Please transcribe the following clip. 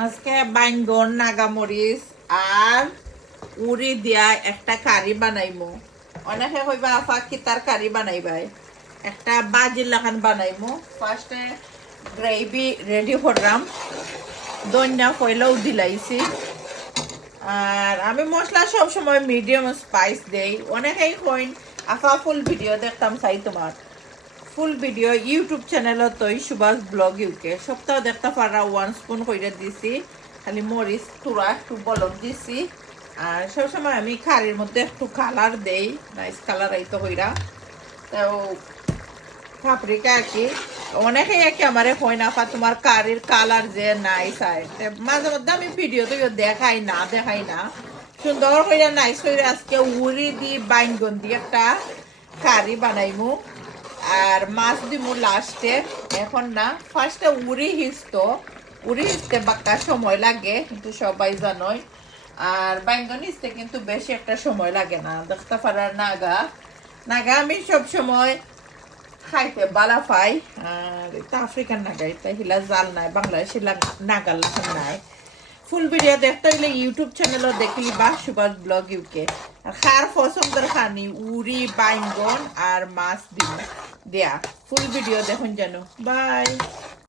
আজকে বাইঙ্গন নাগামরিচ আর উড়ি দিয়া একটা কারি বানাইমু। অনেকে কইবা আফা কি তার কারি বানাইবাই, একটা বাজির লাখান বানাইমু। ফার্স্টে গ্রেভি রেডি করলাম, দইনা পয়লাও দিলাইছি। আর আমি মশলা সব সময় মিডিয়াম স্পাইস দেই। অনেকেই কইন আফা ফুল ভিডিও দেখতাম চাই তোমার। ফুল ভিডিও ইউটিউব চ্যানেলত তৈ সুভাষ ব্লগ ইউকে সপ্তাহ দেখতে পারা 1 স্পুন কইরা দিছি, খালি মরিচ তুরা একটু বলক দিছি। আর সবসময় আমি কারির মধ্যে একটু কালার দেই, নাইস কালার আইতো কইরা। তো পাপরিকা আর কি অনেকেই একে আমারে কই না আপা তোমার কারির কালার যে নাইস আয়। মাঝে মধ্যে আমি ভিডিও তো দেখাই না সুন্দর কইরা নাইস কইরা আজকে উড়ি দি বাইঙ্গন দিয়ে একটা কারি বানাইমু। আর মাছ দিমু লাস্টে, এখন না। ফার্স্টে উড়ি হিসতে বাক্কা সময় লাগে, কিন্তু সবাই জানোই। আর বাইঙ্গন হিসতে কিন্তু বেশি একটা সময় লাগে না। দেখতে পারার নাগা আমি সব সময় খাইতে বালা পাই। আর এটা আফ্রিকান নাগা, এটা হিলা জাল নাই, বাংলাদেশি নাগাল নাই। ফুল ভিডিও দেখতে হইলে ইউটিউব চ্যানেল দেখলি বা সুভাষ ব্লগ ইউকে। আর খার পছন্দের খানি উড়ি বাইঙ্গন আর মাছ দিব দেয়া। ফুল ভিডিও দেখুন জানো। বাই।